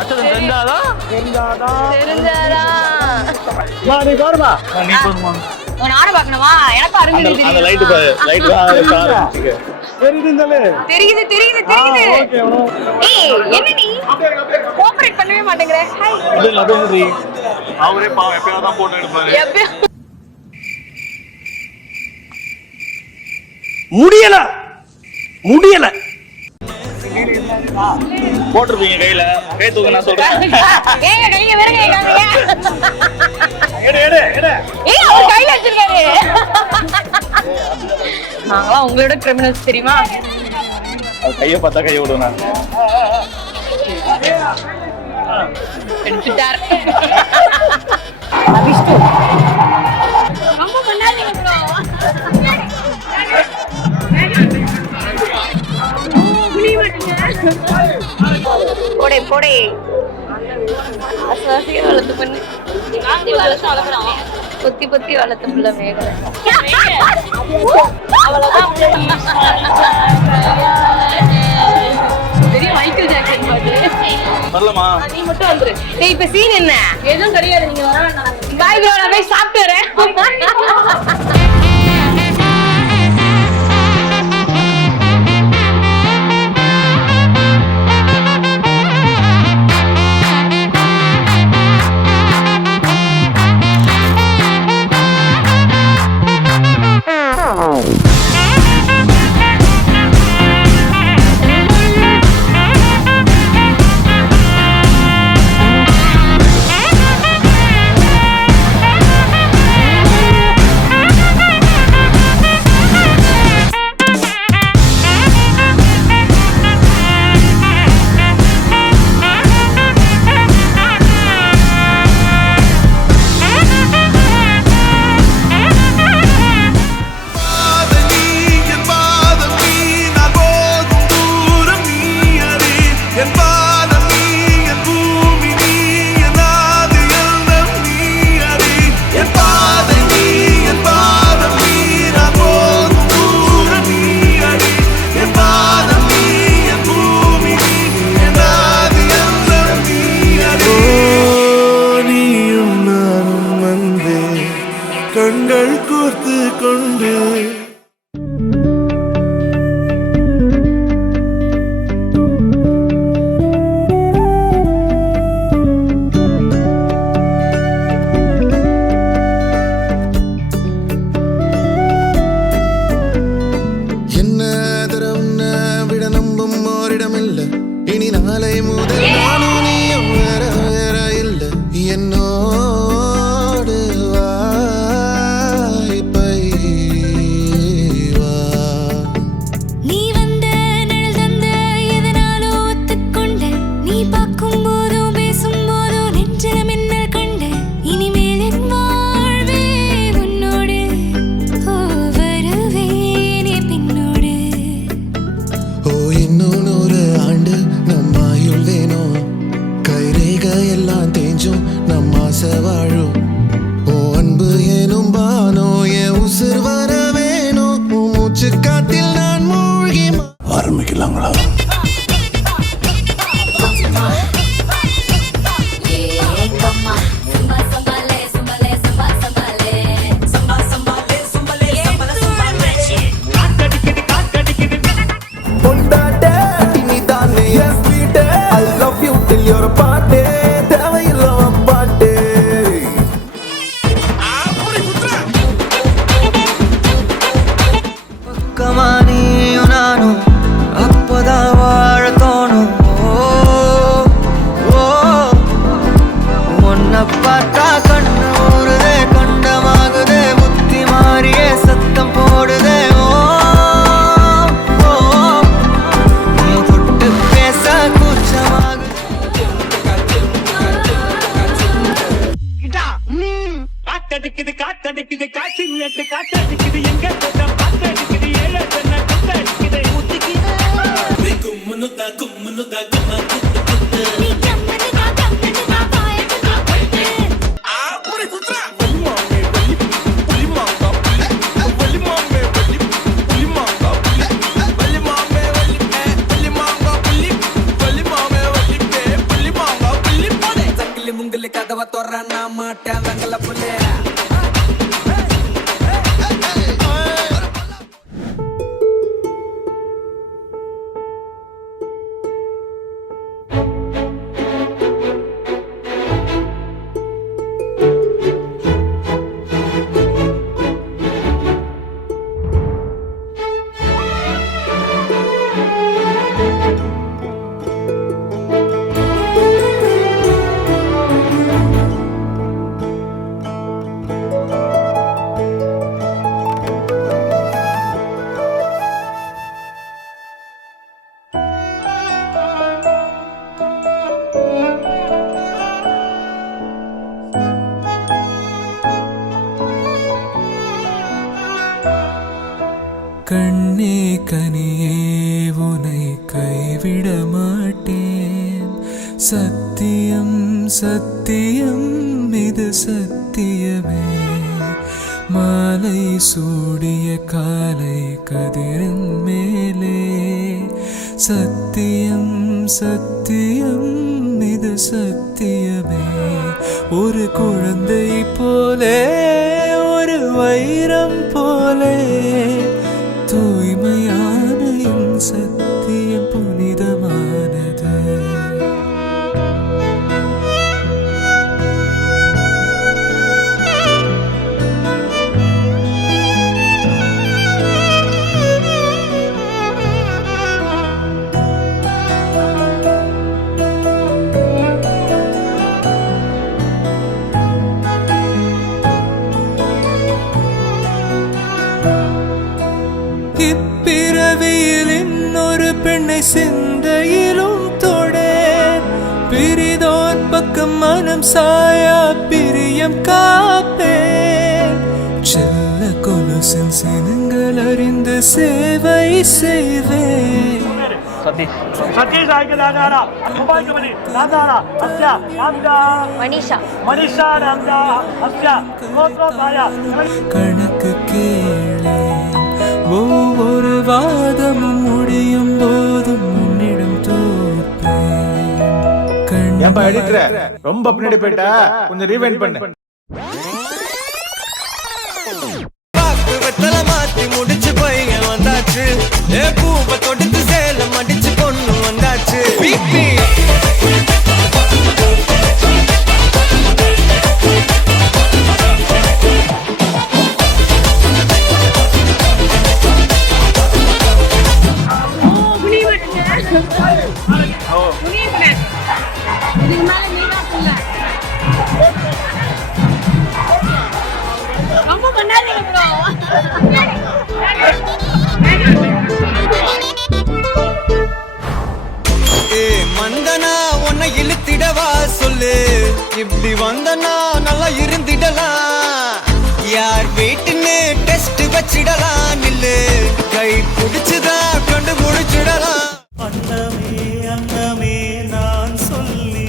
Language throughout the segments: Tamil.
நட்சத்திரம் தெரிஞ்சாதான் நீ பாருமா நீ போதுமா நானும் பார்க்கணுமா? எனக்கும் அறிஞ்சது அந்த லைட் லைட் தெரியுது தெரியுது தெரியுது. ஏய் என்ன நீ கோஆபரேட் பண்ணவே மாட்டேங்கற? ஹாய். அவரே பாவம் எப்பயாவது தான் போட்டோ எடுப்பாரு. முடியல போட்டிருப்பீங்க கையில கை தூக்க நான் சொல்றேன். ஏங்க கைய வேற கேக்காதீங்க. எடு ஏய் அவர் கையில வச்சிருக்காரு. நாங்கலாம் உங்களோட கிரிமினல்ஸ் தெரியுமா? கையை பார்த்தா கையை விடுவேன் நான். எடுத்துட்டார். அபிஷ்டு ரொம்ப பண்ணாதீங்க ப்ரோ. போடே போடே ஆசாசியா வளர்த்து பண்ணு. பொத்தி பொத்தி வளர்த்த பிள்ளை மேகலை. பெரிய மைக்கேல் ஜாக்சன் பாட்டு. வரலாமா? நீ மட்டும் வந்துரு. டேய் இப்ப சீன் என்ன? எதுவும் கிடையாது, நீங்க வர வேண்டாம். பாய் ப்ரோ, நான் போய் சாப்பிட்டு வரேன். கண்கள் கோர்த்து கொண்டு என்ன தரவுன்ன விட நம்பும் ஓரிடமில்லை. இனி நாளை முதல் நானும் நீயும் வேற வேற இல்லை. என்னோடு வாய்ப்பை வா. நீ வந்த நிழல் தந்த எதனாலோ ஒத்துக்கொண்ட. நீ பார்க்கும் போதோ பேசும் போதோ நெஞ்சில மின்னல் கண்ட. இனிமேல் என் வாழ்வே உன்னோடு. ஓ வருவேனே பின்னோடு. ஓ இன்னும் 100 ஆண்டு நம் ஆயுள் வேணும். கைரேக எல்லாம் தேஞ்சும் நம் ஆசை வாழும். ஓ அன்பு ஏனும் பானோ என் உசுர் வர வேணும். உன் மூச்சு காத்தில் நான் மூழ்கி ஆரம்பிக்கலாங்களா? I love you till you're a party. தேவையில்லை பாட்டு. பக்கமா நீயும் நானும் அப்பதான் வாழ தோணும். உன்னை பார்த்தா கண்ணு ஊறுதே, கண்டமாகுதே, புத்தி மாறியே சத்தம் போடுதே. நீ தொட்டு பேச கூச்சமாகுது. காத்தடிக்குது காத்தடிக்குது காற்று நட்டு காத்தடிக்குது எங்க காத்தடிக்குது ஏழை காத்தடிக்குது கும்முனுதா கும்முனுதா கும்மா நீ கம்மனுதா கம்மனுதா பாயத்துதா பட்டு. மாட்டேன் வெங்கல புள்ளே. கண்ணே கனியே உனை கைவிட மாட்டேன். சத்தியம் சத்தியம் இது சத்தியமே. மாலை சூடிய காலை கதிரின் மேலே. சத்தியம் சத்தியம் இது சத்தியமே. ஒரு குழந்தை போலே ஒரு வைரம் போலே தூய்மையான என் சத்தியம் புனிதமானது. இப்பிறவியில் இன்னொரு பெண்ணை சிந்தையிலும் தொடேன். பிரிதோர் பக்கம் மனம் சாயா பிரியம் காப்பேன். செல்ல கொலுசின் சினங்கள் அறிந்து சேவை செய்வேன். சதீஷ் ஆகிய நாதாரா துபாய்க்கு மணி நாதாரா அஸ்யா நாம்தா மனிஷா நாம்தா அஸ்யா கோத்ரா தாயா. கணக்கு கேளேன். ஒவ்வொரு வாதமும் முடியும் போதும் உன்னிடம் தோற்பேன். ஏன்பா எடிட்டர் ரொம்ப பின்னாடி போயிட்ட, கொஞ்சம் ரீவைண்ட் பண்ணு. பாக்கு வெத்தல மாத்தி முடிச்சு பையன் வந்தாச்சு. ஏ பூவை தொடுத்து சேலம் அடிச்சு பொண்ணு வந்தாச்சு. பிபி வந்தனா உன்னை இழுத்திடவா சொல்லு. இப்படி வந்தனா நல்லா இருந்திடலாம். யார் வீட்டுன்னு டெஸ்ட் வச்சிடலாம். நில்லு கை பிடிச்சுதா கண்டு முடிச்சிடலாம். அன்னமே அன்னமே நான் சொல்லி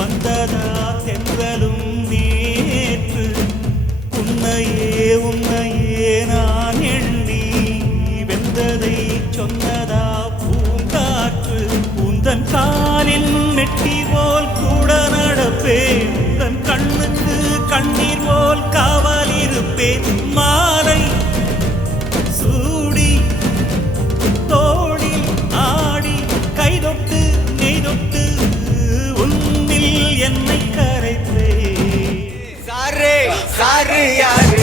வந்ததா தென்றலும் நேற்று. உன்னையே உன்னையே நான் எண்ணி வெந்ததை சொன்னதா பூங்காற்று. உந்தன் காலில் மெட்டி போல் கூட நடப்பேன். உந்தன் கண்ணுக்கு கண்ணீர் போல் காவல் இருப்பேன். மாலை சூடி தோளில் ஆடி கைதொட்டு நெய்தொட்டு உன்னில் என்னை கரைத்தே. சாரு சாரு யாரு